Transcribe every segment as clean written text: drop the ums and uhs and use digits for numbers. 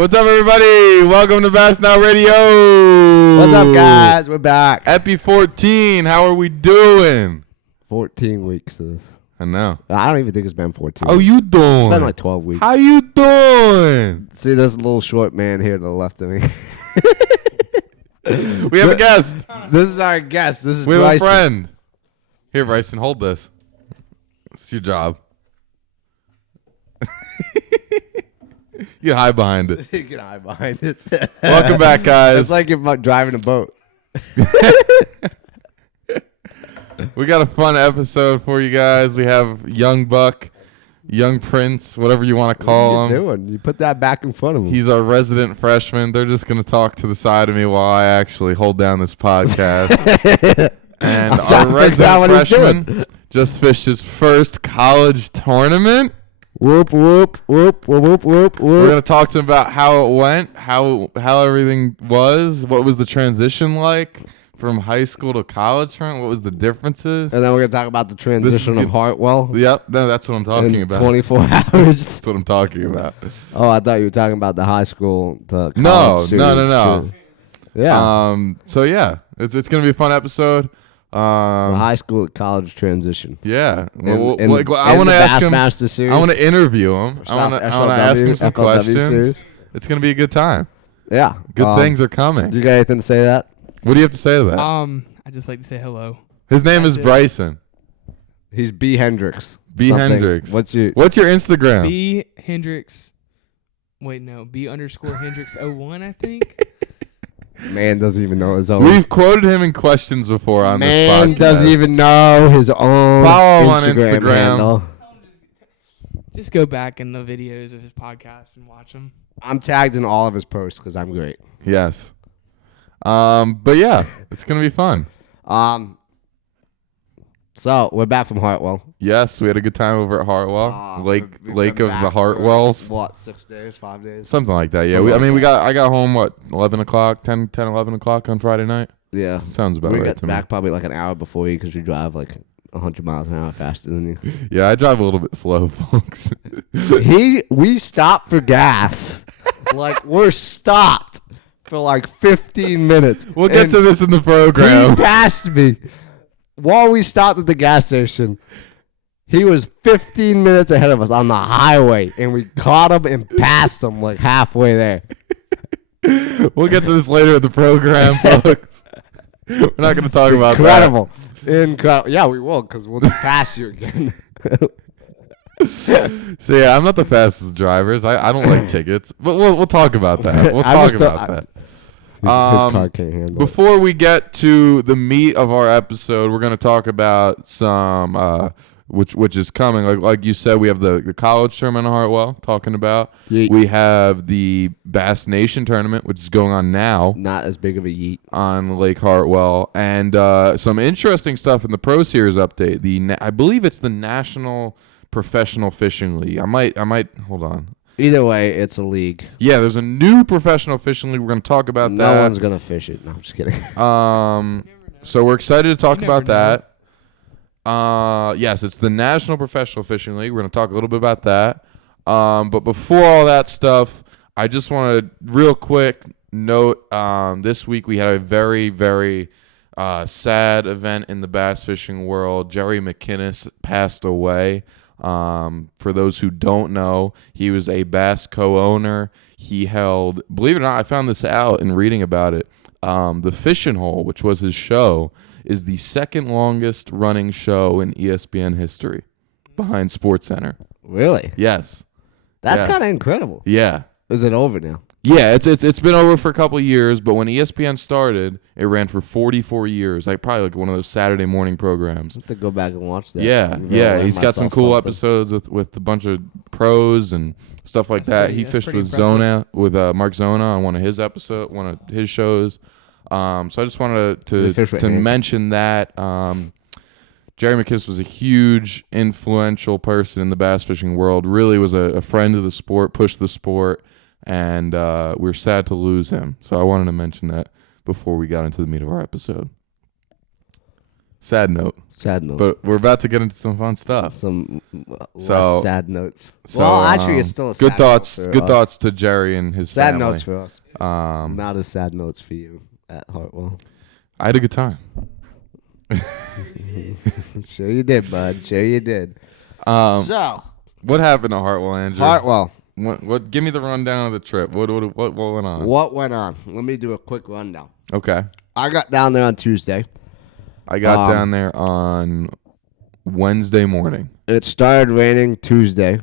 What's up, everybody? Welcome to Bass Now Radio. What's up, guys? We're back. Epi 14. How are we doing? 14 weeks of this. I know. I don't even think it's been 14. How you doing? It's been like 12 weeks. How you doing? See this little short man here to the left of me. We have a guest. This is our guest. This is We have Brycen. a friend. Here, Brycen, hold this. It's your job. You can hide behind it. You can hide behind it. Welcome back, guys. It's like you're driving a boat. We got a fun episode for you guys. We have Young Buck, Young Prince, whatever you want to call him. What are you doing? You put that back in front of him. He's our resident freshman. They're just going to talk to the side of me while I actually hold down this podcast. And our resident freshman just fished his first college tournament. Whoop, whoop, whoop, whoop, whoop, whoop. We're going to talk to him about how it went, how everything was, what was the transition like from high school to college tournament, what was the differences. And then we're going to talk about the transition of Hartwell. Yep, no, that's what I'm talking about. 24 hours. That's what I'm talking about. Oh, I thought you were talking about the high school to No, college series. no. Yeah. So yeah, it's going to be a fun episode. The high school to college transition. Yeah. I want to ask him. Series. I want to interview him. I want to ask him some questions. Series. It's going to be a good time. Yeah. Good things are coming. Do you got anything to say to that? What do you have to say to that? I just like to say hello. His name is Brycen. He's B. Hendriks. B. Hendriks. What's your Instagram? B Hendriks. Wait, no. B_Hendriks01, I think. Man doesn't even know his own. We've quoted him in questions before on this podcast. Man doesn't even know his own. Follow him on Instagram. Handle. Just go back in the videos of his podcast and watch them. I'm tagged in all of his posts because I'm great. Yes. But yeah, it's gonna be fun. So we're back from Hartwell. Yes, we had a good time over at Hartwell, Lake been of back the for, Hartwells. What, 6 days, 5 days? Something like that. Yeah. Something like that. I got home 11 o'clock, 10, 11 o'clock on Friday night. Yeah. Sounds about we right got to back me. probably like an hour before you because you drive like 100 miles an hour faster than you. Yeah, I drive a little bit slow, folks. We stopped for gas. Like we're stopped for like 15 minutes. We'll get to this in the He program. passed me while we stopped at the gas station. He was 15 minutes ahead of us on the highway, and we caught him and passed him like halfway there. We'll get to this later in the program, folks. We're not going to talk about Incredible. Yeah, we will because we'll just pass you again. that. So yeah, I'm not the fastest drivers. I don't like tickets, but we'll talk about that. We'll talk about that. His car can't handle it. Before we get to the meat of our episode, we're going to talk about some, which is coming. Like you said, we have the college tournament in Hartwell talking about. Yeet. We have the Bass Nation tournament, which is going on now Not as big of a yeet. on Lake Hartwell, and some interesting stuff in the Pro Series update. I believe it's the National Professional Fishing League. I might hold on. Either way, it's a league. Yeah, there's a new professional fishing league. We're going to talk about that. No one's going to fish it. No, I'm just kidding. So we're excited to talk You never about that. Yes, it's the National Professional Fishing League. We're going to talk a little bit about that. But before all that stuff, I just want to real quick note, this week we had a very, very sad event in the bass fishing world. Jerry McInnes passed away. For those who don't know, he was a bass co-owner. He held, believe it or not, I found this out in reading about it. The Fishing Hole, which was his show, is the second longest running show in ESPN history, behind SportsCenter. Really? Yes. That's Yes. kind of incredible. Yeah. Is it over now? Yeah, it's been over for a couple of years, but when ESPN started, it ran for 44 years. Probably like one of those Saturday morning programs. I have to go back and watch that. Yeah. He's got some cool episodes with a bunch of pros and stuff like that. He fished with impressive. Mark Zona on one of his shows. So I just wanted to mention that. Jerry McInnes was a huge, influential person in the bass fishing world. Really was a friend of the sport, pushed the sport, and we're sad to lose him. So I wanted to mention that before we got into the meat of our episode. Sad note. Sad note. But we're about to get into some fun stuff. Some So- less sad notes. So, Well, actually, it's still a sad good thoughts. note for Good us. thoughts to Jerry and his Sad family. notes for us. Um, Not as sad notes for you at Hartwell. I had a good time. Sure you did, bud. Sure you did. So, What happened to Hartwell, Andrew? Hartwell, What? Give me the rundown of the trip. What went on? what went on? Let me do a quick rundown. Okay. I got down there on Tuesday. I got down there on Wednesday morning. It started raining Tuesday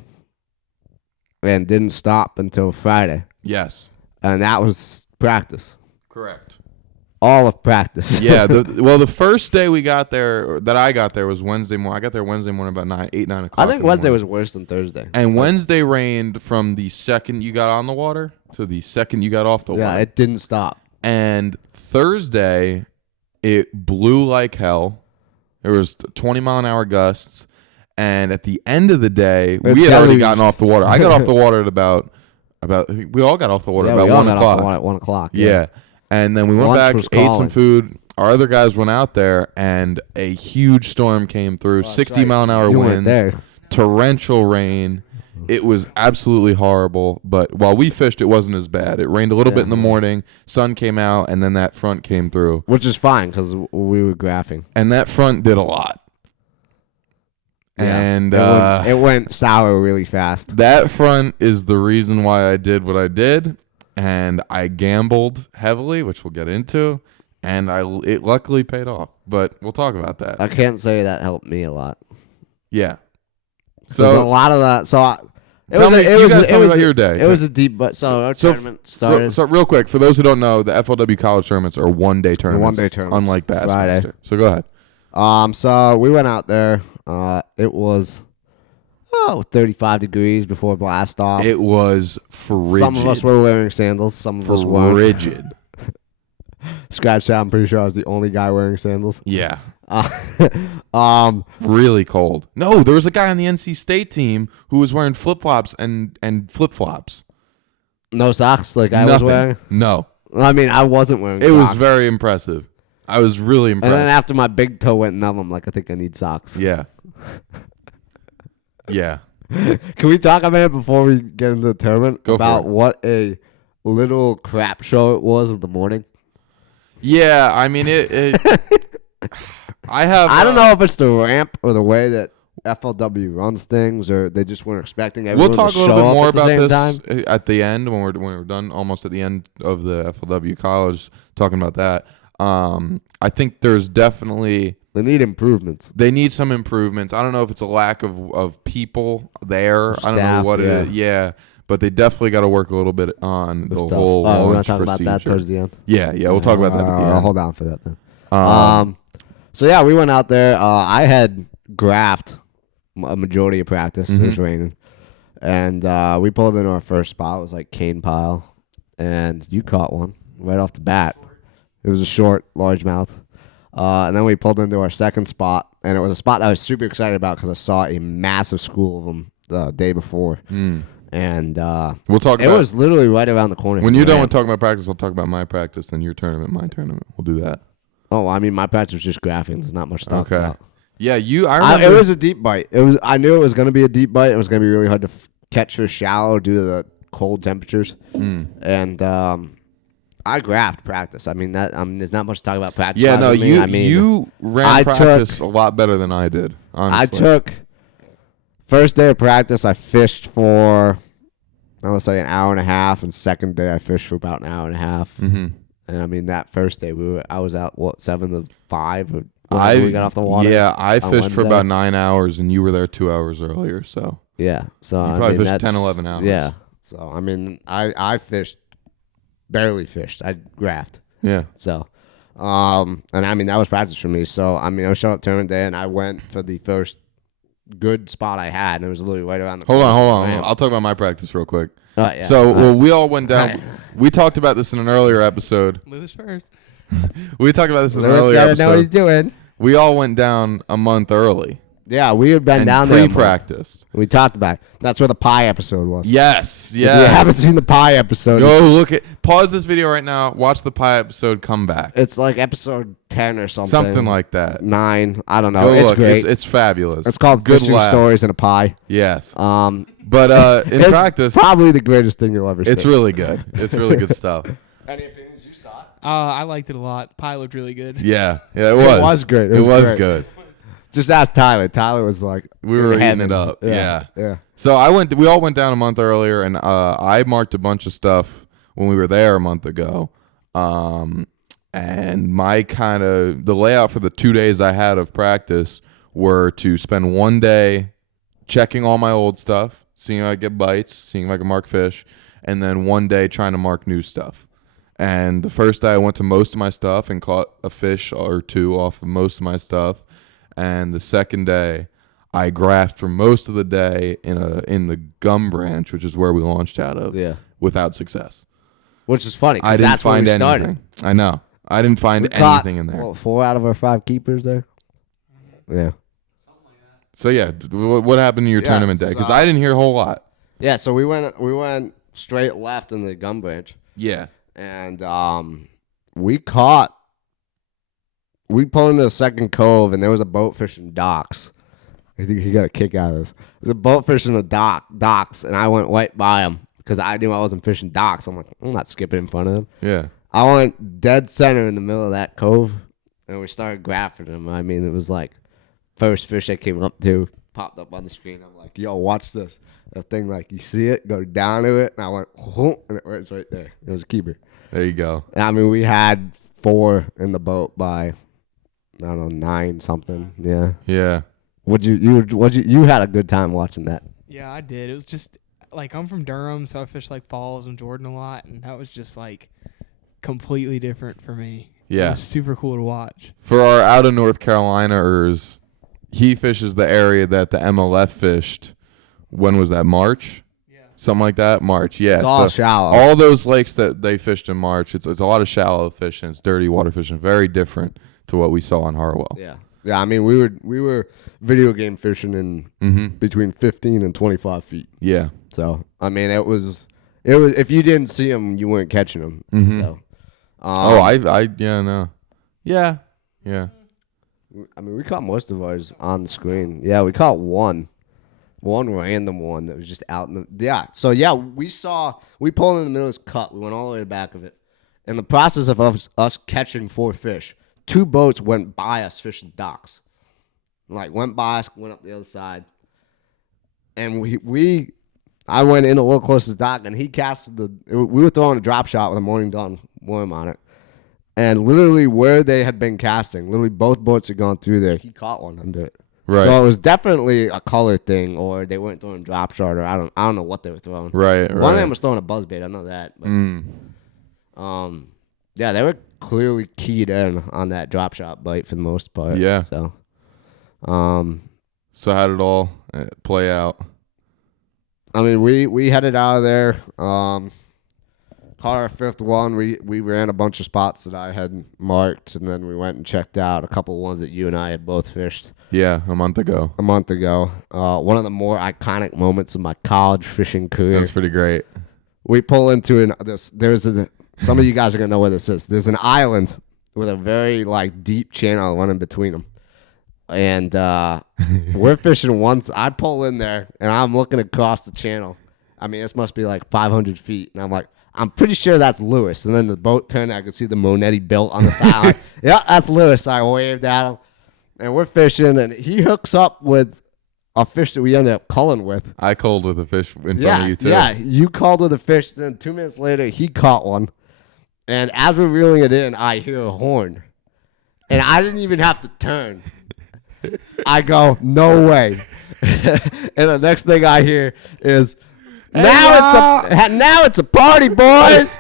and didn't stop until Friday. Yes. And that was practice. Correct. All of practice. Yeah. The first day we got there, or that I got there, was Wednesday morning. I got there Wednesday morning about 9 o'clock. I think in the Wednesday morning. was worse than Thursday. And Wednesday rained from the second you got on the water to the second you got off the Yeah, water. it didn't stop. And Thursday, it blew like hell. There was 20-mile-an-hour gusts. And at the end of the day, we had already gotten off the water. I got off the water at about we all got off the water Yeah, about we all 1 got o'clock. off the water at 1 o'clock. Yeah. And then we went Lunch back, was ate some calling. food. Our other guys went out there, and a huge storm came through. 60-mile-an-hour You weren't winds, there. torrential rain. It was absolutely horrible. But while we fished, it wasn't as bad. It rained a little bit in the morning. Sun came out, and then that front came through. Which is fine because we were graphing. And that front did a lot. Yeah. And it went sour really fast. that front is the reason why I did what I did. And I gambled heavily, which we'll get into. And it luckily paid off. But we'll talk about that. I can't say that helped me a lot. Yeah. So a So lot of that. It tell me, you gotta tell me about a- your day. It was a deep, but so our tournament started. So real quick, for those who don't know, the FLW college tournaments are one-day tournaments. one-day tournaments. Unlike Friday. Bassmaster. So go ahead. So we went out there. It was 35 degrees before blast off. It was frigid. Some of us were wearing sandals. Some of us weren't. frigid. Scratch that. I'm pretty sure I was the only guy wearing sandals. Yeah. Um, Really cold. No, there was a guy on the NC State team who was wearing flip-flops and flip-flops. no socks like I was Nothing. wearing. No. I mean, I wasn't wearing It socks. was very impressive. I was really And impressed. then after my big toe went numb, I'm like, I think I need socks. Yeah. Yeah. Can we talk a minute before we get into the tournament Go for about it. what a little crap show it was in the morning? Yeah, I mean it I have I don't know if it's the ramp or the way that FLW runs things, or they just weren't expecting We'll everyone talk to a little show bit up more at the about same this time. at the end when we're done, almost at the end of the FLW college, talking about that. I think there's definitely They need improvements. they need some improvements. I don't know if it's a lack of people there. I don't know Staff, what yeah. it is. Yeah, but they definitely got to work a little bit on the Stuff. whole We're gonna launch talk about that procedure. towards the end. Yeah, we'll talk about that at the end. Hold on for that then. So yeah, we went out there. I had graphed a majority of practice. It was raining, and we pulled into our first spot. It was like cane pile, and you caught one right off the bat. It was a short, largemouth. And then we pulled into our second spot, and it was a spot that I was super excited about because I saw a massive school of them the day before, and We'll talk it about was literally right around the corner. when from you're the done with ramp. talking about practice. I'll talk about my practice, then your tournament, my tournament. We'll do that. Oh, I mean, my practice was just graphing. There's not much to talk Okay. about. Yeah, I remember. It was a deep bite. I knew it was going to be a deep bite. It was going to be really hard to catch fish shallow due to the cold temperatures. And I graphed practice. I mean, there's not much to talk about practice. Yeah, no, with me. you ran I practice a lot better than I did. Honestly, I took first day of practice. I fished for I would say an hour and a half, and second day I fished for about an hour and a half. Mm-hmm. And I mean, that first day I was out 7 to 5. Or whenever we got off the water. Yeah, I on fished for Wednesday. about 9 hours, and you were there 2 hours earlier. So Yeah, so You I probably mean, fished 10, that's- 11 hours. Yeah, so I mean, I fished, barely fished. I graphed. yeah, So, and I mean that was practice for me. So I mean, I was showing up tournament day, and I went for the first good spot I had, and it was literally right around the. hold corner. on. I'll talk about my practice real quick. Yeah. So we all went down. We talked about this in an earlier episode. Lewis first. We talked about this in an Lewis earlier gotta know what he's episode. doing. We all went down a month early Yeah, we had been and down there. pre-practiced. We talked about it. That's where the pie episode was. Yes, If you haven't seen the pie episode, Go look at. Pause this video right now. Watch the pie episode. Come back. it's like episode 10 or something. Something like that. 9. I don't know. Go It's look. great. It's fabulous. It's called Good Fishing laughs. Stories in a Pie. Yes. It's But in practice, probably the greatest thing you'll ever see. it's really good. It's really good stuff. Any opinions? You saw it? I liked it a lot. Pie looked really good. Yeah. Yeah, it was. It was great. It was great. good. Just ask Tyler. Tyler was like, We were in eating heaven. it up. Yeah. Yeah. So we all went down a month earlier, and I marked a bunch of stuff when we were there a month ago. And my the layout for the 2 days I had of practice were to spend one day checking all my old stuff, seeing if I get bites, seeing if I can mark fish, and then one day trying to mark new stuff. And the first day I went to most of my stuff and caught a fish or two off of most of my stuff. And the second day, I graphed for most of the day in the gum branch, which is where we launched out of, without success. Which is funny I because didn't that's where find we anything. started. I know. I didn't find We caught, anything in there. 4 out of our 5 keepers there. Yeah. So yeah, what happened to your tournament day? Because I didn't hear a whole lot. Yeah, so we went straight left in the gum branch. Yeah. And we pulled into the second cove, and there was a boat fishing docks. I think he got a kick out of this. There's a boat fishing the docks, and I went right by him because I knew I wasn't fishing docks. I'm like, I'm not skipping in front of him. Yeah. I went dead center in the middle of that cove, and we started graphing him. I mean, it was like first fish I came up to popped up on the screen. I'm like, yo, watch this. That thing, like, you see it, go down to it, and I went, and it was right there. It was a keeper. There you go. And I mean, we had 4 in the boat by, I don't know, 9 something. Yeah. Yeah. You had a good time watching that. Yeah, I did. It was just like I'm from Durham, so I fished like Falls and Jordan a lot, and that was just like completely different for me. Yeah. It was super cool to watch. For our out of North Carolinaers, he fishes the area that the MLF fished. When was that? March? Yeah. Something like that? March, yeah. It's all shallow. All those lakes that they fished in March, it's a lot of shallow fishing. It's dirty water fishing. Very different to what we saw in Hartwell. Yeah. Yeah, I mean, we were video game fishing in between 15 and 25 feet. Yeah. So, I mean, it was if you didn't see them, you weren't catching them. So, Yeah. I mean, we caught most of ours on the screen. Yeah, we caught one random one that was just out in the So yeah, we pulled in the middle of this cut. We went all the way to the back of it. In the process of us catching 4 fish, 2 boats went by us fishing docks. Like went by us, went up the other side, and I went in a little close to the dock, and he casted we were throwing a drop shot with a Morning Dawn worm on it. And literally where they had been casting, literally both boats had gone through there. He caught one under it. Right. So it was definitely a color thing, or they weren't throwing drop shot, or I don't know what they were throwing. Right. One of them was throwing a buzzbait. I know that. But, yeah, they were clearly keyed in on that drop shot bite for the most part. Yeah. So, so how did it all play out? I mean, we headed out of there. Caught our 5th one. We ran a bunch of spots that I had marked, and then we went and checked out a couple ones that you and I had both fished. Yeah, a month ago. One of the more iconic moments of my college fishing career. That's pretty great. We pull into some of you guys are gonna know where this is. There's an island with a very deep channel running between them, and we're fishing once. I pull in there and I'm looking across the channel. I mean, this must be 500 feet, and I'm like, I'm pretty sure that's Lewis. And then the boat turned, I could see the Monetti built on the side. Yeah, that's Lewis. I waved at him. And we're fishing, and he hooks up with a fish that we ended up culling with. I culled with a fish in front of you, too. Yeah, you called with a fish. Then 2 minutes later, he caught one. And as we're reeling it in, I hear a horn. And I didn't even have to turn. I go, no way. And the next thing I hear is, now it's a party, boys.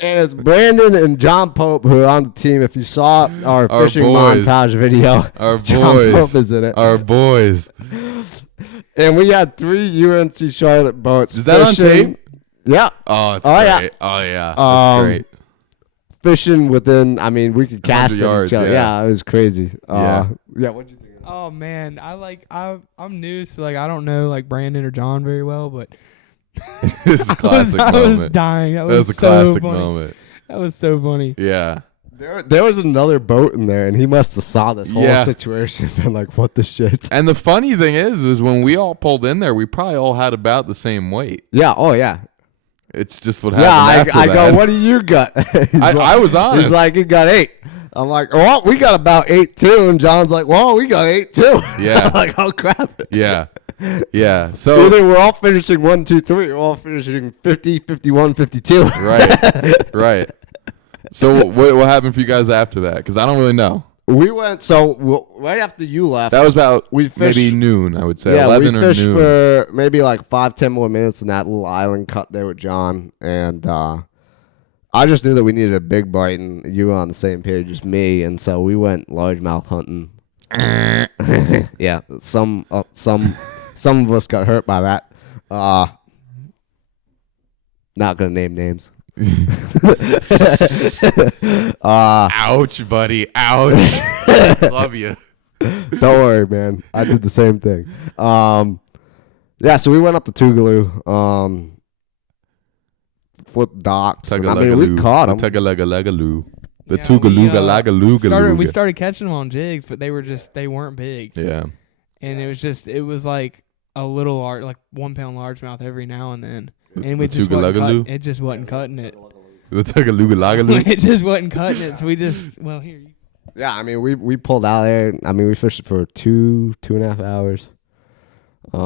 And it's Brandon and John Pope who are on the team. If you saw our fishing montage video, John Pope is in it. Our boys. And we had 3 UNC Charlotte boats. Is that fishing. on tape? Yeah. Oh, it's great. Yeah. Oh, yeah. That's great. Fishing within, I mean, we could cast 100 yards, each other. yeah. Yeah, it was crazy. Yeah. Yeah, what'd you think of Oh man, I'm new, so like I don't know like Brandon or John very well, but This is a classic I was moment. dying. That was was a so classic funny. moment. That was so funny. Yeah. There was another boat in there, and he must have saw this whole Yeah. situation and been like, "What the shit?" And the funny thing is when we all pulled in there, we probably all had about the same weight. Yeah. Oh yeah. It's just what Yeah. happened after I that. go, "What do you got?" I was honest. He's like, "He got 8." I'm like, "Well, we got about 8 too." And John's like, "Well, we got 8 too." Yeah. I'm like, "Oh crap." Yeah. Yeah. So Either we're all finishing 1, 2, 3, or we're all finishing 50, 51, 52. right. Right. So what happened for you guys after that? Because I don't really know. We went right after you left. That was about We fished- maybe noon, I would say. Yeah, 11 we or fished noon. for maybe like 5-10 more minutes in that little island cut there with John, and I just knew that we needed a big bite, and you were on the same page as me, and so we went largemouth hunting. Yeah, some of us got hurt by that. Not gonna name names. Ouch, buddy. Ouch. Love you. Don't worry, man. I did the same thing. Yeah, so we went up to Tougaloo. Flip docks. And, I mean, we caught them. Tugga-lugga-lugga-loo. The Yeah, Toogalooga-lagga-looga-looga. we started catching them on jigs, but they weren't big. Yeah. And it was like a little like 1 pound largemouth every now and then. And we The just wasn't Toogaloogaloo? it just wasn't cutting it. The Tugga-looga-lagga-loo. It just wasn't cutting it. So we just here. Yeah, I mean, we pulled out there. I mean, we fished it for 2.5 hours. I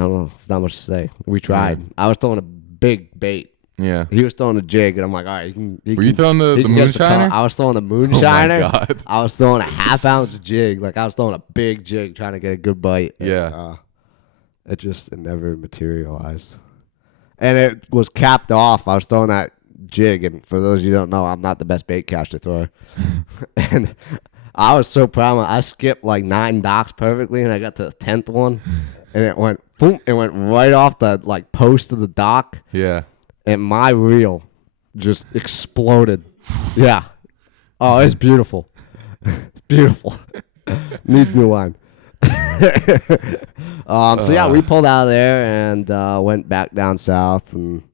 don't know. It's not much to say. We tried. Yeah. I was throwing a big bait. Yeah. He was throwing a jig, and I'm like, all right, Were you throwing the moonshiner? I was throwing the Oh moonshiner. my God. I was throwing a 1/2 ounce jig. Like, I was throwing a big jig trying to get a good bite. And, Yeah. it never materialized. And it was capped off. I was throwing that jig, and for those of you who don't know, I'm not the best bait caster thrower. And I was so proud. I skipped like 9 docks perfectly, and I got to the 10th one, and it went boom. It went right off the like post of the dock, Yeah. and my reel just exploded. Yeah. Oh, it's beautiful. It's beautiful. Needs new line. So yeah, we pulled out of there and went back down south and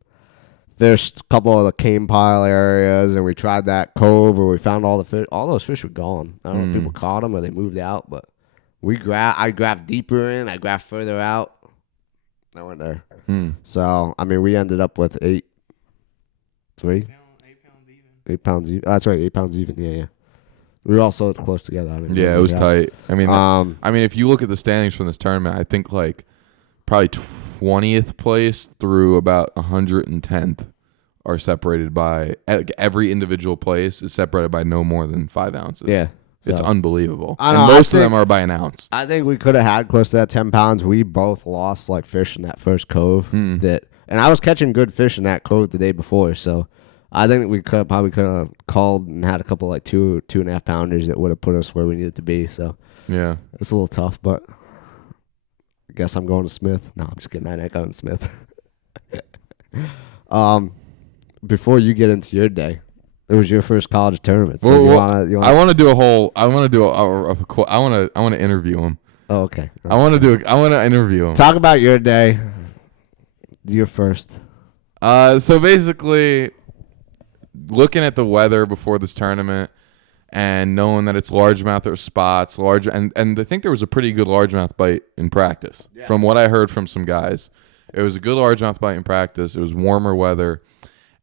fished a couple of the cane pile areas, and we tried that cove where we found all the fish. All those fish were gone. I don't know if people caught them or they moved out, but I grabbed deeper in, I grabbed further out. I went there. So I mean, we ended up with 8 pounds even. That's right, 8 pounds even. Yeah. We were all so close together. Yeah, it was tight. I mean, if you look at the standings from this tournament, I think like probably 20th place through about 110th are separated by every individual place is separated by no more than 5 ounces. Yeah. It's unbelievable. I And know, most of them are by an ounce. I think we could have had close to that 10 pounds. We both lost like fish in that first cove. And I was catching good fish in that cove the day before, so I think we probably could have called and had a couple like 2.5 pounders that would have put us where we needed to be. So Yeah. it's a little tough, but I guess I'm going to Smith. No, I'm just kidding. I ain't going to Smith. Before you get into your day, it was your first college tournament. So I want to do a whole. I want to do I want to interview him. Oh, okay. I want to interview him. Talk about your day. Your first. So basically, looking at the weather before this tournament and knowing that it's largemouth or spots, and I think there was a pretty good largemouth bite in practice. Yeah. From what I heard from some guys, it was a good largemouth bite in practice. It was warmer weather,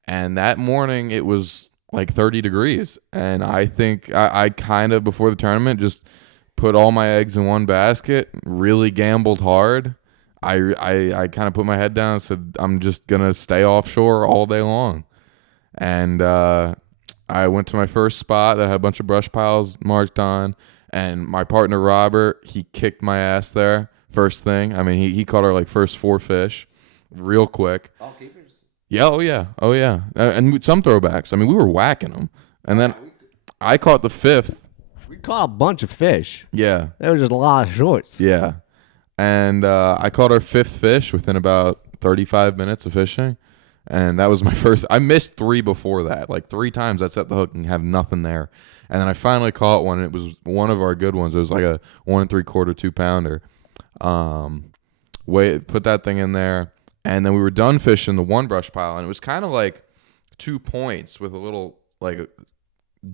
and that morning it was like 30 degrees. And I think I kind of before the tournament just put all my eggs in one basket, really gambled hard. I kind of put my head down and said, I'm just going to stay offshore all day long. And I went to my first spot that had a bunch of brush piles marked on. And my partner, Robert, he kicked my ass there first thing. I mean, he caught our like first 4 fish real quick. All keepers? Yeah, oh yeah. And some throwbacks. I mean, we were whacking them. And then I caught the 5th. We caught a bunch of fish. Yeah. There was just a lot of shorts. Yeah. And I caught our 5th fish within about 35 minutes of fishing. And that was my first. I missed 3 before that. Like 3 times I'd set the hook and have nothing there. And then I finally caught one. And it was one of our good ones. It was like a 1 3/4 2-pounder. Put that thing in there. And then we were done fishing the one brush pile. And it was kind of like 2 points with a little like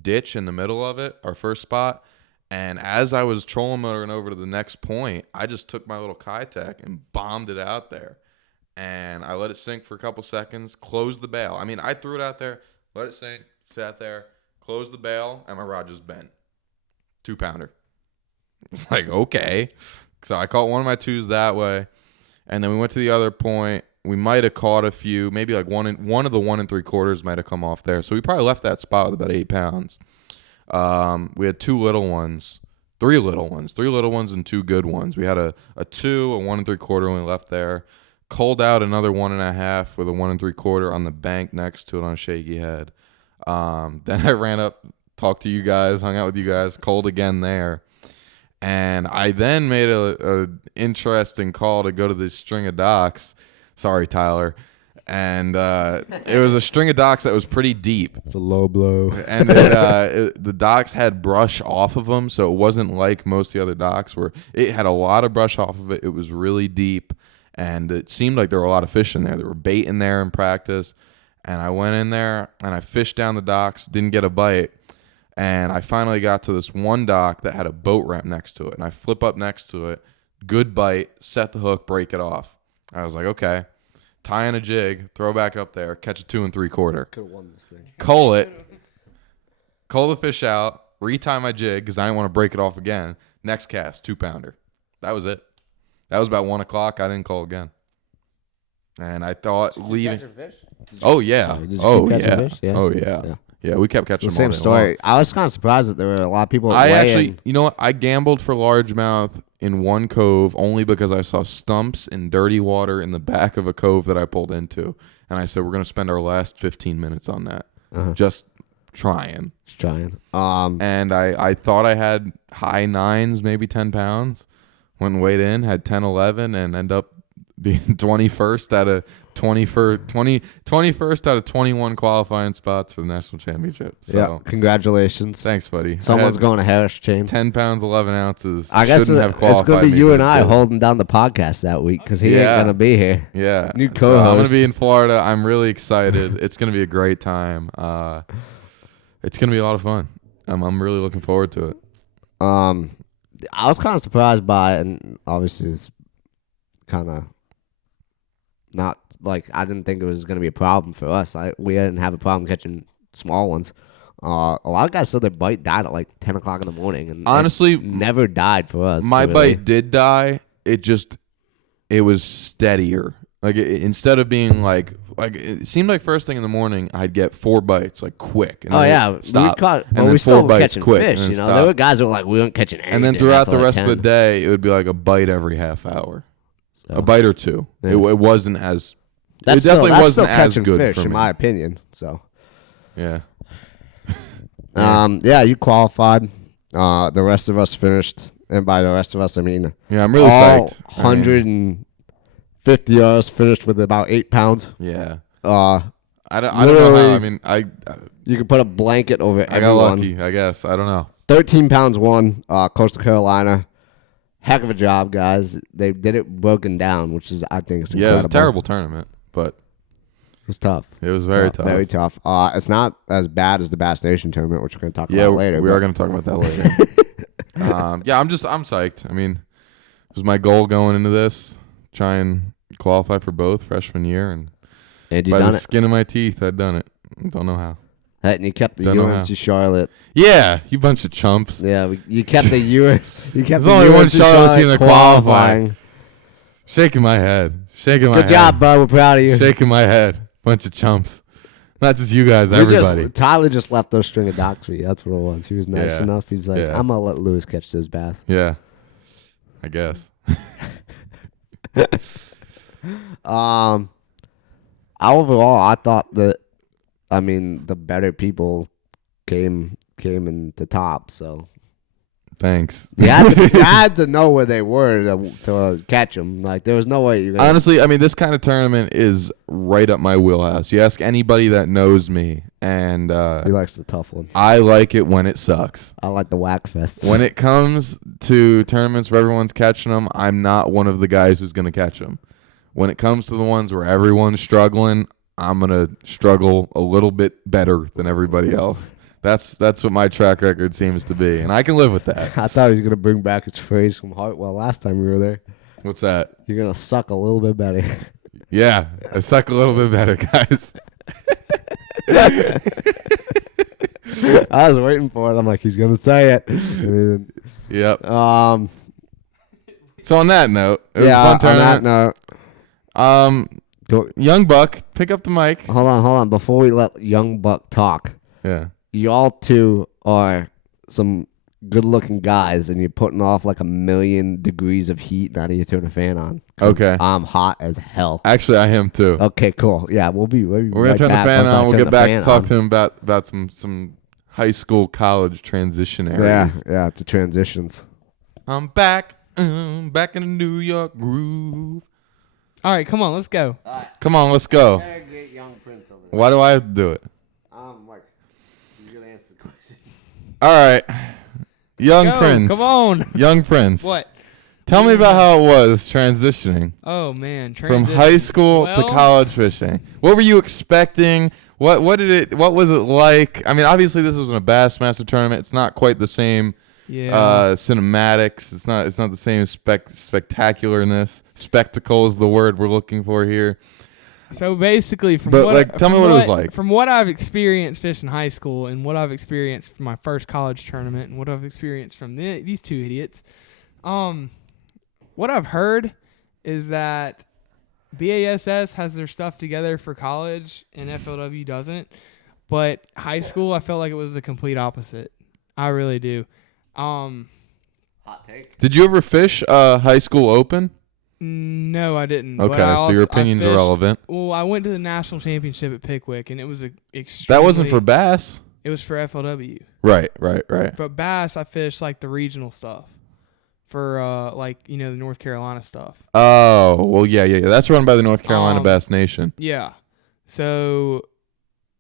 ditch in the middle of it, our first spot. And as I was trolling motoring over to the next point, I just took my little Kitech and bombed it out there. And I let it sink for a couple seconds, closed the bail. I mean, I threw it out there, let it sink, sat there, closed the bail, and my rod just bent. 2-pounder. It's like, okay. So I caught one of my 2s that way. And then we went to the other point. We might have caught a few, maybe like one of the 1 3/4 might have come off there. So we probably left that spot with about 8 pounds. We had 2 little ones, 3 little ones, 3 little ones and 2 good ones. We had a 2, a 1 3/4 when we left there. Culled out another 1.5 with a 1 3/4 on the bank next to it on a shaky head. Then I ran up, talked to you guys, hung out with you guys, culled again there. And I then made a interesting call to go to this string of docks. Sorry, Tyler. And it was a string of docks that was pretty deep. It's a low blow. And the docks had brush off of them, so it wasn't like most of the other docks where it had a lot of brush off of it. It was really deep, and it seemed like there were a lot of fish in there. There were bait in there in practice. And I went in there, and I fished down the docks, didn't get a bite. And I finally got to this one dock that had a boat ramp next to it. And I flip up next to it, good bite, set the hook, break it off. I was like, okay. Tie in a jig, throw back up there, catch a 2 3/4. Could have won this thing. Cull it, cull the fish out, retie my jig because I didn't want to break it off again. Next cast, 2-pounder. That was it. That was about 1 o'clock. I didn't call again. And I thought leaving. Oh yeah. Oh yeah. Oh yeah. Yeah, we kept catching them. Same story. I was kind of surprised that there were a lot of people. You know what? I gambled for largemouth in one cove only because I saw stumps in dirty water in the back of a cove that I pulled into, and I said we're going to spend our last 15 minutes on that, just trying. And I thought I had high 9s, maybe 10 pounds. Went and weighed in, had 10, 11, and end up being 21st out of 21st out of 21 qualifying spots for the national championship. So yeah, congratulations. Thanks, buddy. Someone's going to Harris chain. 10 pounds, 11 ounces. I guess it's going to be you and I holding down the podcast that week because he ain't going to be here. Yeah. New co-host. So I'm going to be in Florida. I'm really excited. It's going to be a great time. It's going to be a lot of fun. I'm really looking forward to it. I was kind of surprised by it, and obviously it's kind of not like I didn't think it was going to be a problem for us. We didn't have a problem catching small ones. A lot of guys said their bite died at like 10 o'clock in the morning, and honestly, it never died for us. My bite did die. It was steadier. Like instead of being like it seemed like first thing in the morning I'd get 4 bites like quick. And stop. We still were catching fish. You know, there were guys who were like, we weren't catching anything. And then throughout the rest of the day, it would be like a bite every half hour. A bite or 2. Yeah. It wasn't as. It definitely wasn't as good fish, for me, in my opinion. So. Yeah. Yeah, you qualified. The rest of us finished, and by the rest of us, I mean. Yeah, I'm really psyched. 150 of us finished with about 8 pounds. Yeah. I don't know how. I mean, you could put a blanket over everyone. I got lucky, I guess. I don't know. 13 pounds won. Coastal Carolina. Heck of a job, guys. They did it broken down, which is, I think, incredible. Yeah, it was a terrible tournament, but it was tough. It was very tough. Very tough. It's not as bad as the Bass Nation tournament, which we're going to talk about later. We are going to talk about that later. Yeah, I'm psyched. I mean, it was my goal going into this, try and qualify for both freshman year, and by the skin of my teeth, I'd done it. I don't know how. And you kept the UNC Charlotte. Yeah, you bunch of chumps. Yeah, you kept the UNC. There's only one Charlotte team that qualifying. Shaking my head. Good job, bud. We're proud of you. Shaking my head. Bunch of chumps. Not just you guys, everybody. Tyler just left those string of docks for you. That's what it was. He was nice enough. He's like, I'm going to let Lewis catch this bass. Yeah, I guess. Overall, I thought that, the better people came in the top. So Thanks. You had to know where they were to catch them. Like, there was no way you're gonna... Honestly, I mean, this kind of tournament is right up my wheelhouse. You ask anybody that knows me, and He likes the tough ones. I like it when it sucks. I like the whack fests. When it comes to tournaments where everyone's catching them, I'm not one of the guys who's going to catch them. When it comes to the ones where everyone's struggling, I'm going to struggle a little bit better than everybody else. That's what my track record seems to be, and I can live with that. I thought he was going to bring back his phrase from Hartwell last time we were there. What's that? You're going to suck a little bit better. Yeah, I suck a little bit better, guys. I was waiting for it. I'm like, he's going to say it. And Yep. then, So on that note, it was yeah, a fun on tournament. that note, go, Young Buck, pick up the mic. hold on. Before we let Young Buck talk, Yeah. y'all two are some good-looking guys, and you're putting off like 1,000,000 degrees of heat now that you turn a fan on. 'Cause Okay. I'm hot as hell. Actually, I am too. Okay, cool. Yeah, we'll be We're gonna right turn the back fan once I on. We'll turn get the back fan to talk on. to him about some high school, college transition areas. Yeah, the transitions. I'm back in the New York groove. All right, come on, let's go. Come on, let's go. Get Young Prince over there. Why do I have to do it? Like, he's gonna answer the questions. All right, Young Go, Prince. come on. Young Prince. What? Tell me about how it was transitioning Oh man, from transition. high school to Well, college fishing. What were you expecting? What was it like? I mean, obviously this wasn't a Bassmaster tournament. It's not quite the same Yeah. cinematics. It's not the same spectacularness. Spectacle is the word we're looking for here. So basically, from But, what, like, tell me from what it was like. From what I've experienced fishing high school, and what I've experienced from my first college tournament, and what I've experienced from these two idiots, what I've heard is that BASS has their stuff together for college, and FLW doesn't. But high school, I felt like it was the complete opposite. I really do. Hot take. Did you ever fish high school open? No, I didn't. But Okay, I so your also- I opinions are fished- relevant. Well, I went to the national championship at Pickwick, and it was extremely. That wasn't for bass. It was for FLW. Right. For bass, I fished like the regional stuff. For the North Carolina stuff. Oh, well, yeah. That's run by the North Carolina Bass Nation. Yeah. So,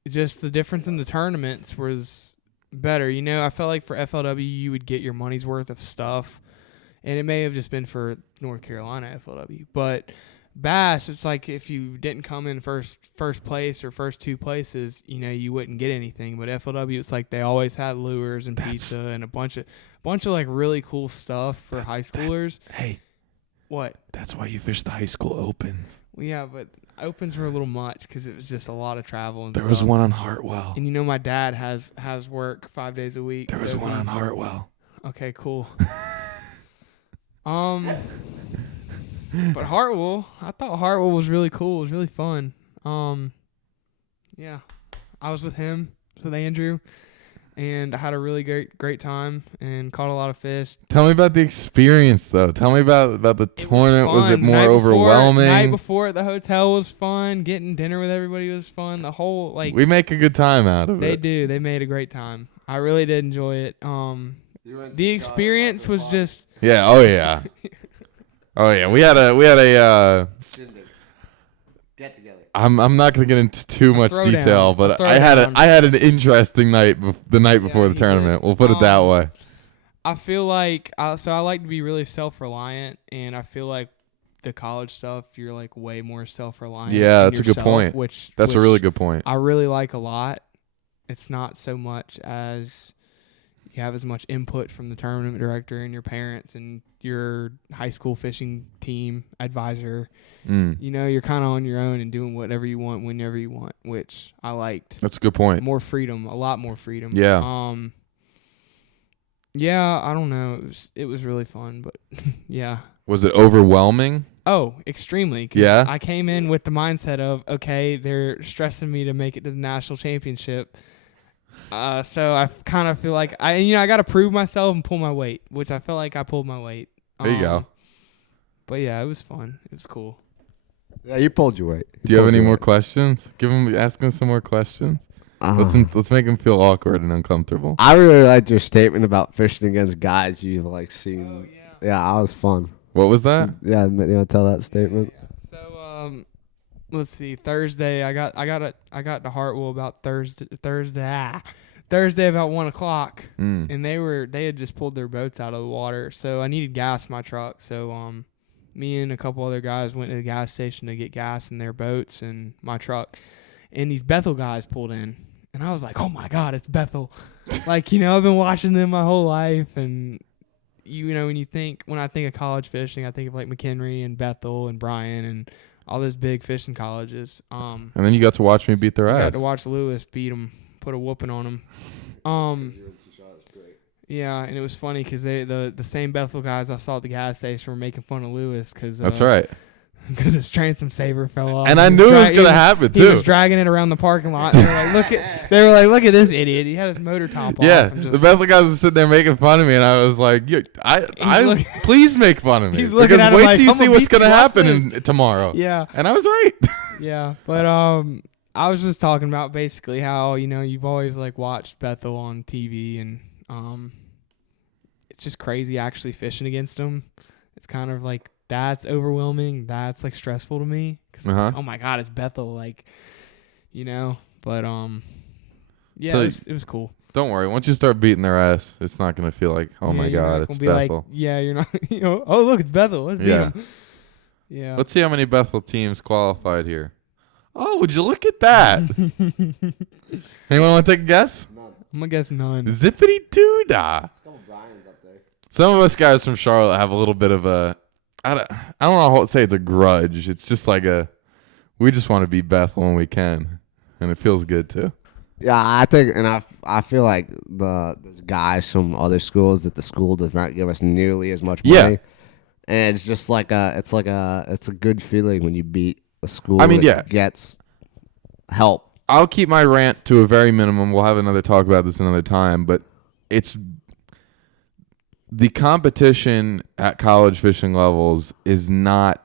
just the difference in the tournaments was better. You know, I felt like for FLW, you would get your money's worth of stuff. And it may have just been for North Carolina FLW. But bass, it's like if you didn't come in first place or first two places, you know, you wouldn't get anything. But FLW, it's like they always had lures and pizza and a bunch of like really cool stuff for high schoolers. Hey, What? that's why you fish the high school opens. Well, yeah, but opens were a little much because it was just a lot of travel and There stuff. was one on Hartwell. And you know, my dad has work 5 days a week. There was so one he- on Hartwell. Okay, cool. But Hartwell, I thought Hartwell was really cool. It was really fun. Yeah, I was with him, with Andrew, and I had a really great time and caught a lot of fish. Tell me about the experience, though. Tell me about the tournament. Was it fun. more overwhelming? Night before at the hotel was fun. Getting dinner with everybody was fun. The whole We make a good time out of they it. do. They made a great time. I really did enjoy it. The experience was just. Yeah. Oh yeah. Oh yeah. We had a. Get together. I'm not gonna get into too much Throwdown. detail, but A throwdown. I had an interesting night the night before Yeah, the he tournament. did. We'll put it that way. I feel like I like to be really self-reliant, and I feel like the college stuff you're like way more self-reliant. Yeah, in that's a good yourself, point. Which That's a really good point. I really like a lot. It's not so much as you have as much input from the tournament director and your parents and your high school fishing team advisor. You know, you're kind of on your own and doing whatever you want whenever you want, which I liked. That's a good point. More freedom, a lot more freedom. Yeah. Yeah, I don't know. It was really fun, but yeah. Was it overwhelming? Oh, extremely. 'Cause Yeah? I came in with the mindset of, okay, they're stressing me to make it to the national championship. So I kind of feel like I got to prove myself and pull my weight, which I felt like I pulled my weight. There you go. But yeah, it was fun. It was cool. Yeah, you pulled your weight. Do you have any more questions? Ask him some more questions. Let's make him feel awkward and uncomfortable. I really liked your statement about fishing against guys you've like seen. Oh, Yeah, that was fun. What was that? Yeah, you want to tell that statement? So let's see. Thursday, I got to Hartwell about Thursday about 1:00, and they had just pulled their boats out of the water. So I needed gas in my truck. So me and a couple other guys went to the gas station to get gas in their boats and my truck, and these Bethel guys pulled in, and I was like, oh my God, it's Bethel. Like, I've been watching them my whole life, and when I think of college fishing, I think of like McHenry and Bethel and Bryan and all those big fishing colleges. And then you got to watch me beat their ass. I got to watch Lewis beat them, put a whooping on them. Yeah, and it was funny because the same Bethel guys I saw at the gas station were making fun of Lewis because that's right. Because his transom saver fell off. And I knew it was gonna happen too. He was dragging it around the parking lot. And they were like, look at this idiot. He had his motor top off. Yeah, the Bethel guys were sitting there making fun of me, and I was like, please make fun of me. He's looking at him wait like, till you I'm see gonna what's beat gonna you, watch happen tomorrow. Yeah, and I was right. Yeah, but I was just talking about basically how you've always like watched Bethel on TV, and it's just crazy actually fishing against them. It's kind of like that's overwhelming. That's like stressful to me because oh my God, it's Bethel, like But yeah, So it was cool. Don't worry. Once you start beating their ass, it's not gonna feel like my God, it's Bethel. You're not. Oh look, it's Bethel. Let's beat 'em. Yeah. Let's see how many Bethel teams qualified here. Oh, would you look at that? Anyone want to take a guess? None. I'm gonna guess none. Zippity doo dah. There's a couple Bryans up there. Some of us guys from Charlotte have a little bit of a, I don't know how to say it's a grudge. It's just like we just want to beat Bethel when we can, and it feels good too. Yeah, I think, and I feel like there's guys from other schools that the school does not give us nearly as much money. Yeah. And it's just it's a good feeling when you beat a school gets help. I'll keep my rant to a very minimum. We'll have another talk about this another time, but it's the competition at college fishing levels is not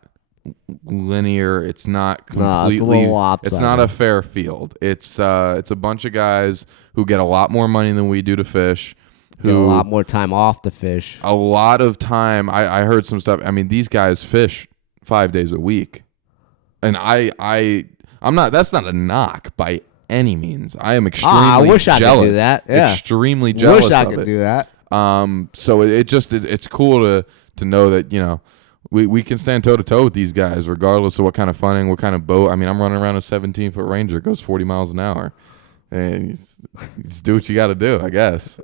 linear. It's not completely. It's a little lopsided. It's not a fair field. It's a bunch of guys who get a lot more money than we do to fish. Who get a lot more time off to fish. A lot of time. I heard some stuff. I mean, these guys fish 5 days a week, and I'm not. That's not a knock by any means. I am extremely I wish jealous. I could do that. Yeah. Extremely jealous. Wish I could do that. So it's cool to know that we can stand toe to toe with these guys regardless of what kind of funding, what kind of boat. I mean, I'm running around a 17-foot Ranger, goes 40 miles an hour. And you just do what you got to do, I guess.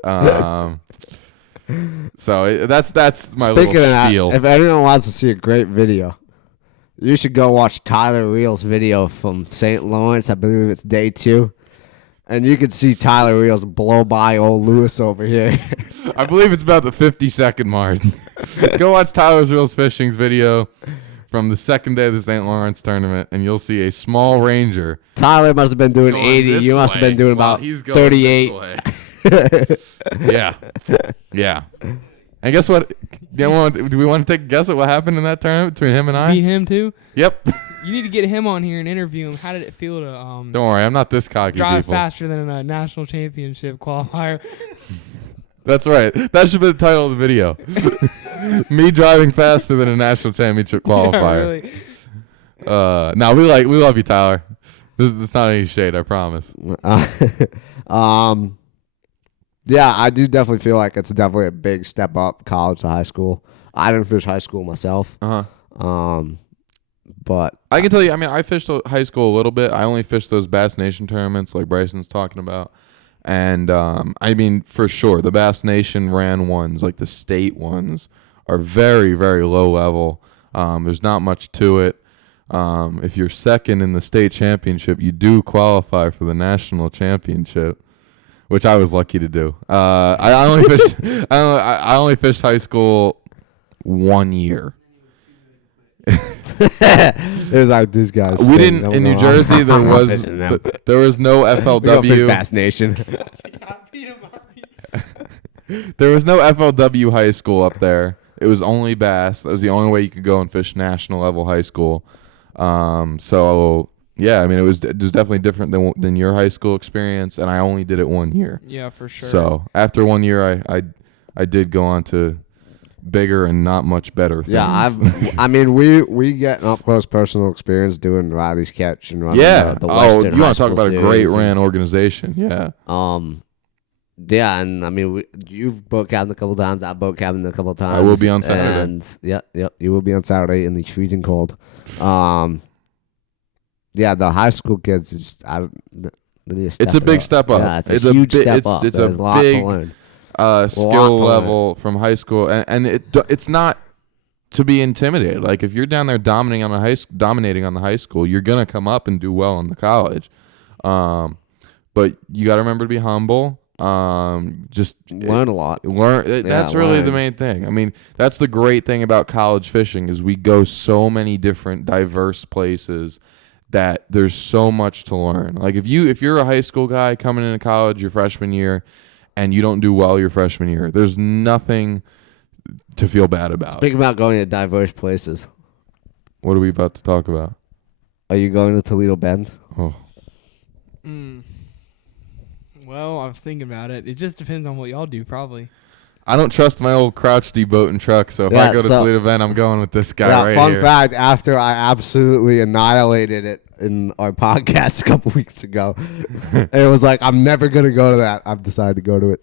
So that's my Speaking little of that, spiel. if anyone wants to see a great video, you should go watch Tyler Reel's video from St. Lawrence. I believe it's day 2. And you can see Tyler Reels blow by old Lewis over here. I believe it's about the 50-second mark. Go watch Tyler Reels Fishing's video from the second day of the St. Lawrence tournament, and you'll see a small Ranger. Tyler must have been doing going 80. this You must have been doing while about he's going 38. this way. Yeah. And guess what? Do we want to take a guess at what happened in that tournament between him and I? Beat him too. Yep. You need to get him on here and interview him. How did it feel to Don't worry, I'm not this cocky. drive people. faster than a national championship qualifier? That's right. That should be the title of the video. Me driving faster than a national championship qualifier. Yeah, really. No, we love you, Tyler. It's not any shade, I promise. Yeah, I do definitely feel like it's definitely a big step up college to high school. I didn't finish high school myself. But I can tell you, I mean, I fished high school a little bit. I only fished those Bass Nation tournaments like Brycen's talking about. And, I mean, for sure, the Bass Nation ran ones, like the state ones, are very, very low level. There's not much to it. If you're second in the state championship, you do qualify for the national championship, which I was lucky to do. I only fished high school 1 year. it was like these guys. We didn't in New Jersey. There was no FLW. Bass Nation. There was no FLW high school up there. It was only Bass. That was the only way you could go and fish national level high school. So Yeah, I mean, it was definitely different than your high school experience, and I only did it 1 year. Yeah, for sure. So after 1 year, I did go on to bigger and not much better things. Yeah, I mean, we get an up close personal experience doing Riley's Catch and running the Western you High want to talk School about a great series ran organization? Yeah. Yeah, and I mean, you've boat cabined a couple times. I've boat cabined a couple times. I will be on Saturday. And yep, you will be on Saturday in the freezing cold. Yeah, the high school kids is just It's a big step up. Yeah, it's a huge step up. It's There's a a lot to big learn. skill level from high school, and it's not to be intimidated. Like if you're down there dominating on the high school, you're gonna come up and do well in the college. But you got to remember to be humble. Just learn a lot. That's really the main thing. I mean, that's the great thing about college fishing is we go so many different diverse places that there's so much to learn. Like if you're a high school guy coming into college your freshman year and you don't do well your freshman year, there's nothing to feel bad about. Speaking about going to diverse places. What are we about to talk about? Are you going to Toledo Bend? Oh. Well, I was thinking about it. It just depends on what y'all do, probably. I don't trust my old Crouch D boat and truck, so if I go to Toledo Bend, I'm going with this guy right fun here. fact, after I absolutely annihilated it in our podcast a couple weeks ago, it was like, I'm never going to go to that. I've decided to go to it.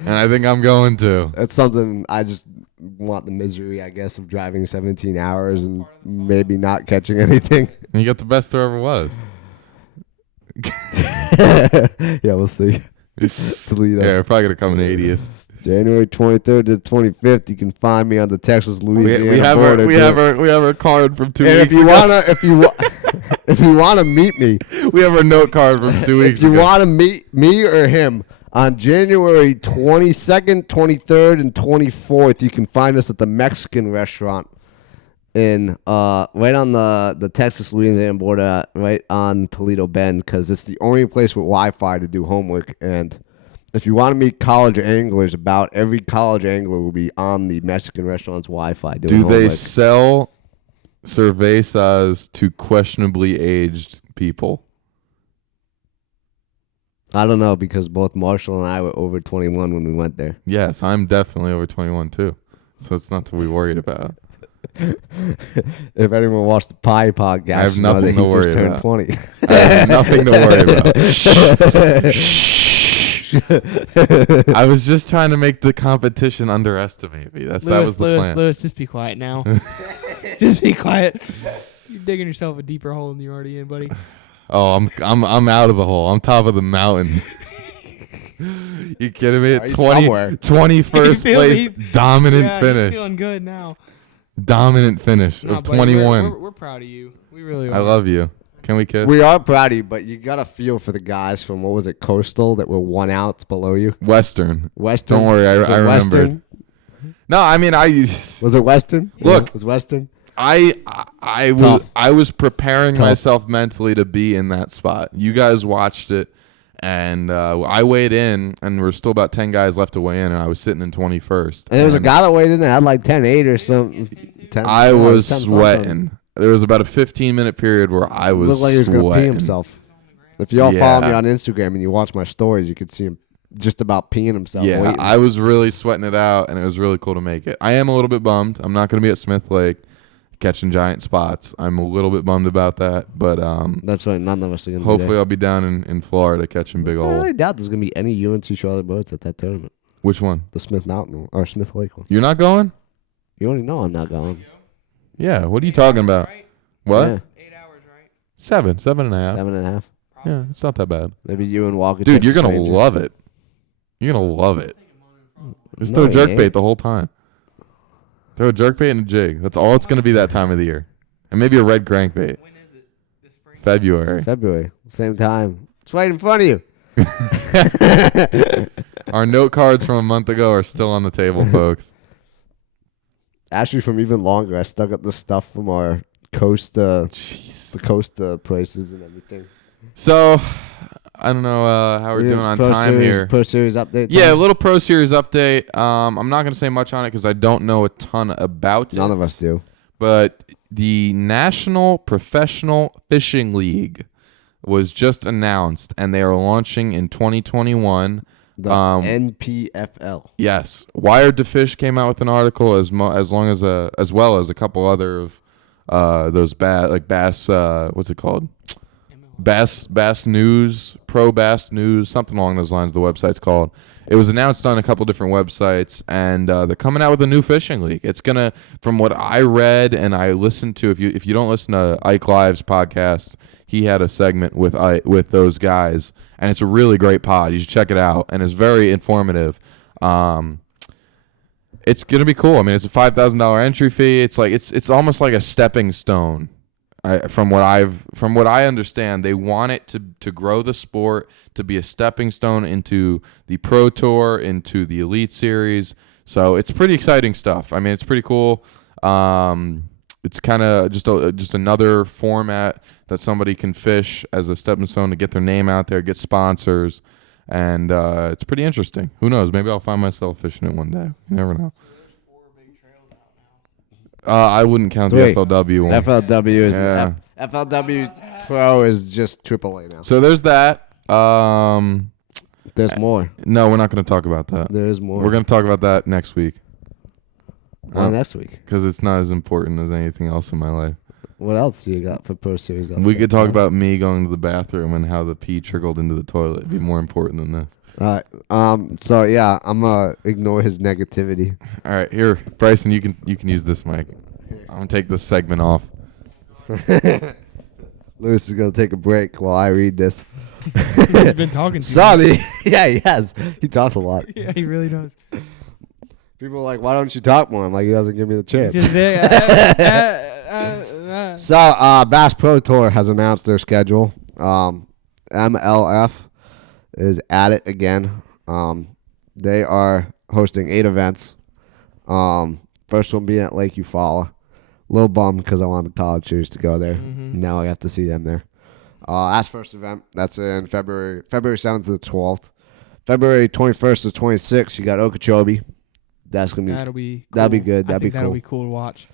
And I think I'm going to. It's something I just want the misery, I guess, of driving 17 hours and maybe not catching anything. And you got the best there ever was. Yeah, we'll see. Toledo. Yeah, we're probably going to come in 80th. January 23rd to 25th. You can find me on the Texas-Louisiana border. We have our card from 2 and weeks ago. If you wanna meet me, we have our note card from 2 weeks if you ago. want to meet me or him on January 22nd, 23rd, and 24th, you can find us at the Mexican restaurant in right on the Texas-Louisiana border, right on Toledo Bend, because it's the only place with Wi-Fi to do homework. And if you want to meet college anglers, about every college angler will be on the Mexican restaurant's Wi-Fi doing homework. Do they sell cervezas to questionably aged people? I don't know, because both Marshall and I were over 21 when we went there. Yes, I'm definitely over 21 too, so it's not to be worried about. If anyone watched the Pie podcast, I have nothing to worry about. 20. I have nothing to worry about. I was just trying to make the competition underestimate me. That was the plan. Lewis, just be quiet now. Just be quiet. You're digging yourself a deeper hole than you're already in, buddy. Oh, I'm out of the hole. I'm top of the mountain. You kidding me? 21st place, dominant finish. He's feeling good now. Dominant finish of 21. We're proud of you. We really are. I love you. Can we kiss? We are proud of you, but you got to feel for the guys from, what was it, Coastal, that were 1 out below you? Western. Don't worry, I remembered. Western? No, I mean, Was it Western? Look. It was Western? I was preparing myself mentally to be in that spot. You guys watched it, and I weighed in, and there were still about 10 guys left to weigh in, and I was sitting in 21st. And there was a guy that weighed in that had like 10.8 or something. I was sweating. There was about a 15-minute period where I was looked like he was going to pee himself. If y'all follow me on Instagram and you watch my stories, you could see him just about peeing himself. Yeah, waiting. I was really sweating it out, and it was really cool to make it. I am a little bit bummed. I'm not going to be at Smith Lake catching giant spots. I'm a little bit bummed about that, but that's right. None of us are going to hopefully I'll be down in Florida catching big old. I really doubt there's going to be any UNC Charlotte boats at that tournament. Which one? The Smith Mountain or Smith Lake one. You're not going? You already know I'm not going. Yeah, what are you talking about? Right? What? Yeah. 8 hours, right? 7.5. 7.5. Yeah, it's not that bad. Maybe you and Walker. Dude, you're going to love it. You're going to love it. Just throw jerkbait the whole time. Throw a jerkbait and a jig. That's all it's going to be that time of the year. And maybe a red crankbait. When is it? This spring? February. Same time. It's right in front of you. Our note cards from a month ago are still on the table, folks. Actually, from even longer, I stuck up the stuff from our Costa, the Costa prices and everything. So, I don't know how we're doing on time here. Pro Series update. Yeah, a little Pro Series update. I'm not going to say much on it because I don't know a ton about it. None of us do. But the National Professional Fishing League was just announced, and they are launching in 2021. The NPFL. Yes, Wired to Fish came out with an article as well as a couple other of those bass. What's it called? Bass News, Pro Bass News, something along those lines. The website's called. It was announced on a couple different websites, and they're coming out with a new fishing league. It's gonna, from what I read and I listened to. If you don't listen to Ike Live's podcast, he had a segment with those guys, and it's a really great pod. You should check it out, and it's very informative. It's gonna be cool. I mean, it's a $5,000 entry fee. It's like it's almost like a stepping stone. From what I understand, they want it to grow the sport, to be a stepping stone into the Pro Tour, into the Elite Series. So it's pretty exciting stuff. I mean, it's pretty cool. It's kind of just another format that somebody can fish as a stepping stone to get their name out there, get sponsors, and it's pretty interesting. Who knows? Maybe I'll find myself fishing it one day. You never know. I wouldn't count the FLW one. FLW is FLW Pro is just AAA now. So there's that. There's more. No, we're not going to talk about that. There is more. We're going to talk about that next week. Next week. Because it's not as important as anything else in my life. What else do you got for Pro Series? We could talk about me going to the bathroom and how the pee trickled into the toilet. It'd be more important than this. All right. So yeah, I'm gonna ignore his negativity. All right, here, Brycen, you can use this mic. I'm gonna take this segment off. Lewis is gonna take a break while I read this. He's been talking to Sonny. Yeah, he has. He talks a lot. Yeah, he really does. People are like, why don't you talk more? I'm like, he doesn't give me the chance. So, Bass Pro Tour has announced their schedule. MLF is at it again. They are hosting 8 events. First one being at Lake Hartwell. A little bummed because I wanted the Todd shoes to go there. Mm-hmm. Now I have to see them there. That's first event. That's in February 7th to the 12th. February 21st to 26th, you got Okeechobee. That's gonna be that'll be cool. That'll be good. That'll be cool. That'll be cool to watch.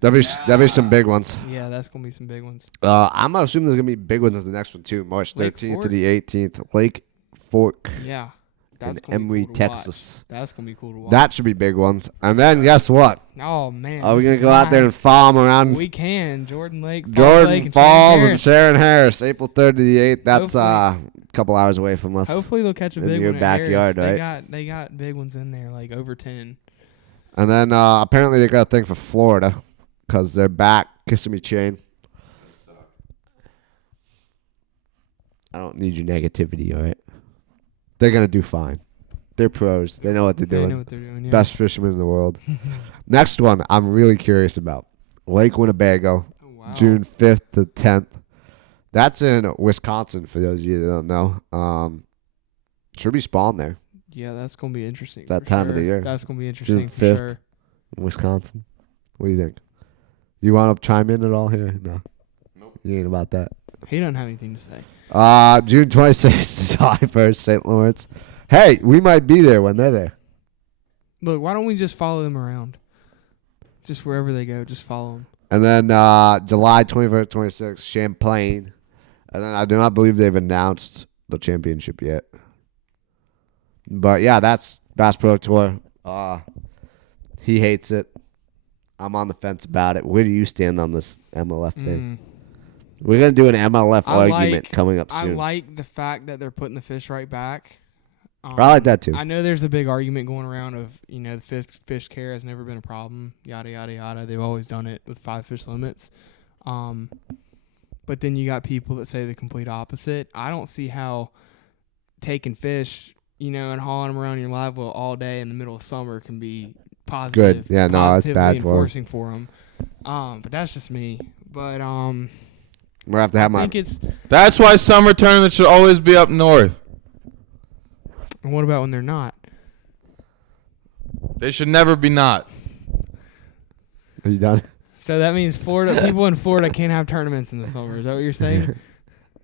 That'll be some big ones. Yeah, that's gonna be some big ones. I'm assuming there's gonna be big ones in the next one too. March 13th to the 18th, Lake Fork. Yeah, that's in gonna Emory, be cool to Texas. Watch. That's gonna be cool to watch. That should be big ones. And then guess what? Oh man, Are we gonna go out there and follow them around? We can. Jordan Lake, Jordan Falls, and Sharon Harris, April 3rd to the 8th. That's a couple hours away from us. Hopefully they'll catch a big in your one backyard, at Harris. right? They got big ones in there, like over 10. And then apparently they got a thing for Florida because they're back. Kissimmee Chain. I don't need your negativity, all right? They're going to do fine. They're pros. They know what they're doing. They know what they're doing, yeah. Best fishermen in the world. Next one I'm really curious about. Lake Winnebago, Oh, wow. June 5th to 10th. That's in Wisconsin, for those of you that don't know. Should be spawn there. Yeah, that's going to be interesting. That for time of sure. the year. That's going to be interesting for 5th. sure. In Wisconsin. What do you think? You want to chime in at all here? No. Nope. You ain't about that. He doesn't have anything to say. June 26th to July 1st, St. Lawrence. Hey, we might be there when they're there. Look, why don't we just follow them around? Just wherever they go, just follow them. And then July 21st, 26th, Champlain. And then I do not believe they've announced the championship yet. But yeah, that's Bass Pro Tour. He hates it. I'm on the fence about it. Where do you stand on this MLF thing? We're going to do an MLF argument coming up soon. I like the fact that they're putting the fish right back. I like that too. I know there's a big argument going around of, the fish care has never been a problem, yada, yada, yada. They've always done it with 5 fish limits. But then you got people that say the complete opposite. I don't see how taking fish, and hauling them around your live well all day in the middle of summer can be positive. Good. Yeah, no, it's bad enforcing for them. But that's just me. But we're gonna have to have That's why summer tournaments should always be up north. And what about when they're not? They should never be not. Are you done? So that means people in Florida can't have tournaments in the summer. Is that what you're saying?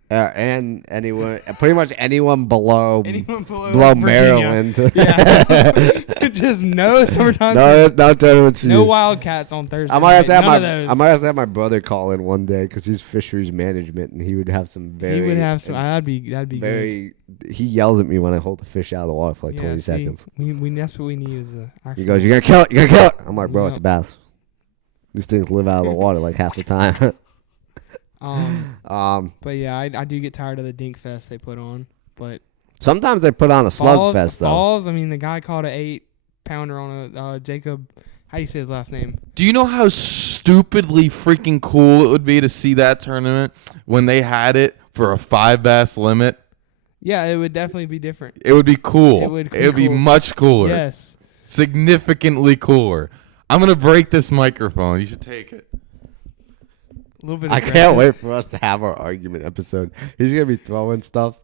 And anyone, pretty much anyone below Virginia. Maryland. Yeah. Just no summertime. No tournaments for No you. Wildcats on Thursday. I might have to have None of those. I might have to have my brother call in one day because he's fisheries management and he would have some very. He would have some. That'd be very. He yells at me when I hold the fish out of the water for like good. 20 seconds. We that's what we need is a. He goes, "You're gonna kill it. You're gonna kill it." I'm like, "Bro, Yep. it's a bass. These things live out of the water like half the time." But yeah, I do get tired of the dink fest they put on. But sometimes they put on a slugfest though. Falls. I mean, the guy caught an 8-pounder on a Jacob. How do you say his last name? Do you know how stupidly freaking cool it would be to see that tournament when they had it for a 5 bass limit? Yeah, it would definitely be different. It would be cool. It would be cool. much cooler. Yes. Significantly cooler. I'm going to break this microphone. You should take it. A little bit. I can't wait for us to have our argument episode. He's gonna be throwing stuff.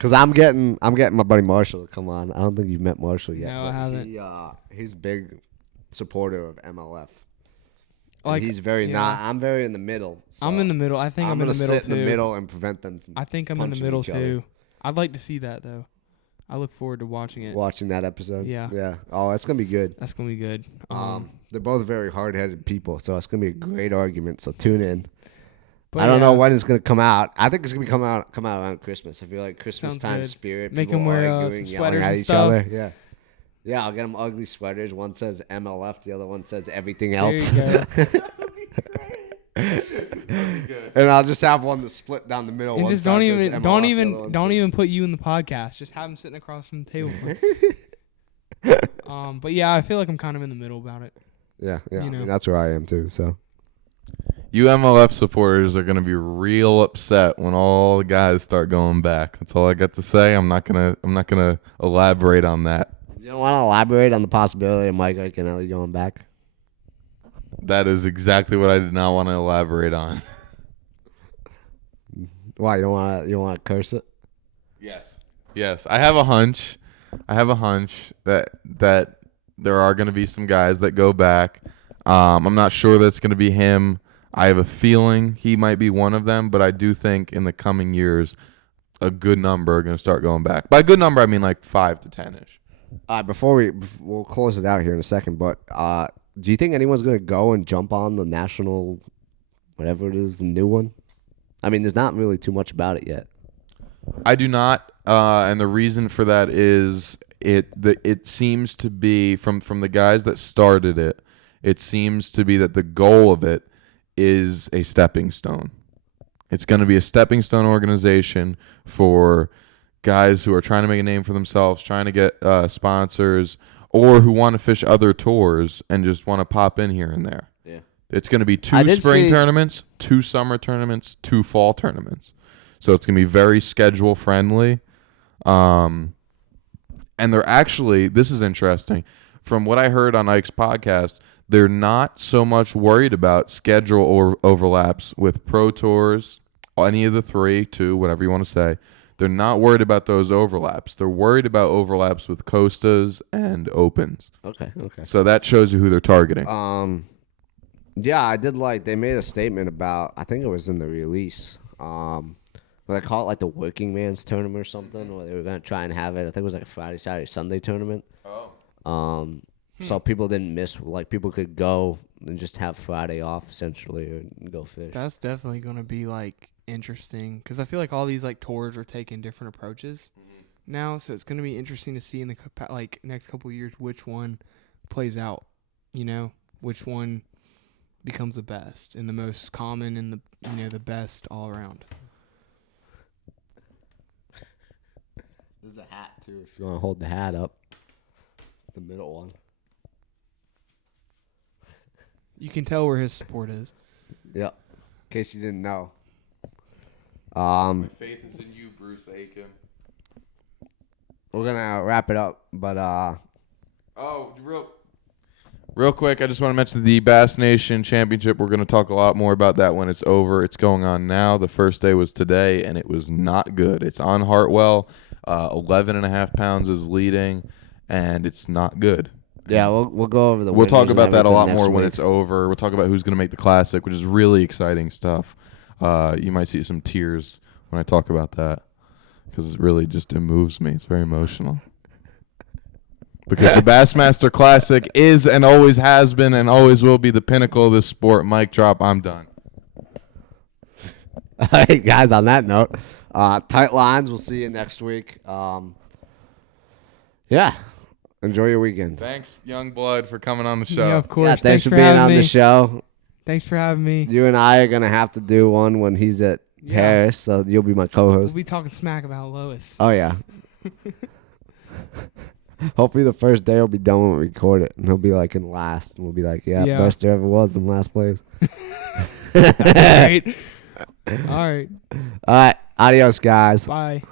Cause I'm getting my buddy Marshall to come on. I don't think you've met Marshall yet. No, I haven't. He's a big supporter of MLF. Like, he's very not. I'm very in the middle. So I'm in the middle. I think I'm in the middle sit too. in the middle and prevent them from. I think I'm in the punching middle each other. too. I'd like to see that though. I look forward to watching it. Watching that episode. Yeah. Yeah. Oh, it's gonna be good. That's gonna be good. They're both very hard-headed people, so it's gonna be a great argument. So tune in. But I don't know yeah, when it's gonna come out. I think it's gonna come out around Christmas. I feel like Christmas Sounds time good. spirit. Make people them wear, arguing, some yelling sweaters at and each stuff. other. Yeah. Yeah, I'll get them ugly sweaters. One says MLF, the other one says everything There else. you go. And I'll just have one that's split down the middle. And One just side don't says even MLF, don't the even other one don't says- even put you in the podcast. Just have them sitting across from the table. But yeah, I feel like I'm kind of in the middle about it. Yeah, yeah. you I know. mean, that's where I am too. So You MLF supporters are going to be real upset when all the guys start going back. That's all I got to say. I'm not going to elaborate on that. you don't want to elaborate on the possibility of Mike Iaconelli going back. That is exactly what I did not want to elaborate on. Why you don't want to curse it? Yes. I have a hunch that there are going to be some guys that go back. I'm not sure that's going to be him. I have a feeling he might be one of them, but I do think in the coming years, a good number are going to start going back. By good number, I mean like 5 to 10-ish. We'll close it out here in a second, but do you think anyone's going to go and jump on the national, whatever it is, the new one? I mean, there's not really too much about it yet. I do not, and the reason for that is it seems to be from the guys that started it. It seems to be that the goal of it is a stepping stone. It's going to be a stepping stone organization for guys who are trying to make a name for themselves, trying to get sponsors, or who want to fish other tours and just want to pop in here and there. Yeah. It's going to be 2 spring tournaments, 2 summer tournaments, 2 fall tournaments. So it's going to be very schedule friendly. And they're actually, this is interesting. From what I heard on Ike's podcast, they're not so much worried about schedule or overlaps with Pro Tours, any of the 3, 2, whatever you want to say. They're not worried about those overlaps. They're worried about overlaps with Costas and Opens. Okay. So that shows you who they're targeting. Yeah, I did they made a statement about, I think it was in the release, where they call it like the working man's tournament or something, where they were going to try and have it. I think it was like a Friday, Saturday, Sunday tournament. So people didn't miss, people could go and just have Friday off essentially and go fish. That's definitely gonna be interesting because I feel like all these tours are taking different approaches now, so it's gonna be interesting to see in the next couple of years which one plays out. Which one becomes the best and the most common and the best all around. There's a hat too if you want to hold the hat up. It's the middle one. You can tell where his support is. Yeah. In case you didn't know. My faith is in you, Bruce Aiken. We're gonna wrap it up, but real quick, I just want to mention the Bass Nation Championship. We're going to talk a lot more about that when it's over. It's going on now. The first day was today, and it was not good. It's on Hartwell. 11.5 pounds is leading, and it's not good. yeah, we'll go over the. We'll talk winners and about that a everything lot next more when week. it's over. We'll talk about who's going to make the Classic, which is really exciting stuff. You might see some tears when I talk about that because it moves me. It's very emotional. Because the Bassmaster Classic is and always has been and always will be the pinnacle of this sport. Mic drop. I'm done. All right, guys, on that note, tight lines. We'll see you next week. Yeah. Enjoy your weekend. Thanks, young blood, for coming on the show. Yeah, of course. Yeah, thanks for being having on me. the show. Thanks for having me. You and I are going to have to do one when he's at Paris, so you'll be my co-host. We'll be talking smack about Lois. Oh, yeah. Hopefully the first day will be done when we record it, and he'll be like in last, and we'll be like, yeah. Best there ever was in last place. All right. All right. All right. Adios, guys. Bye.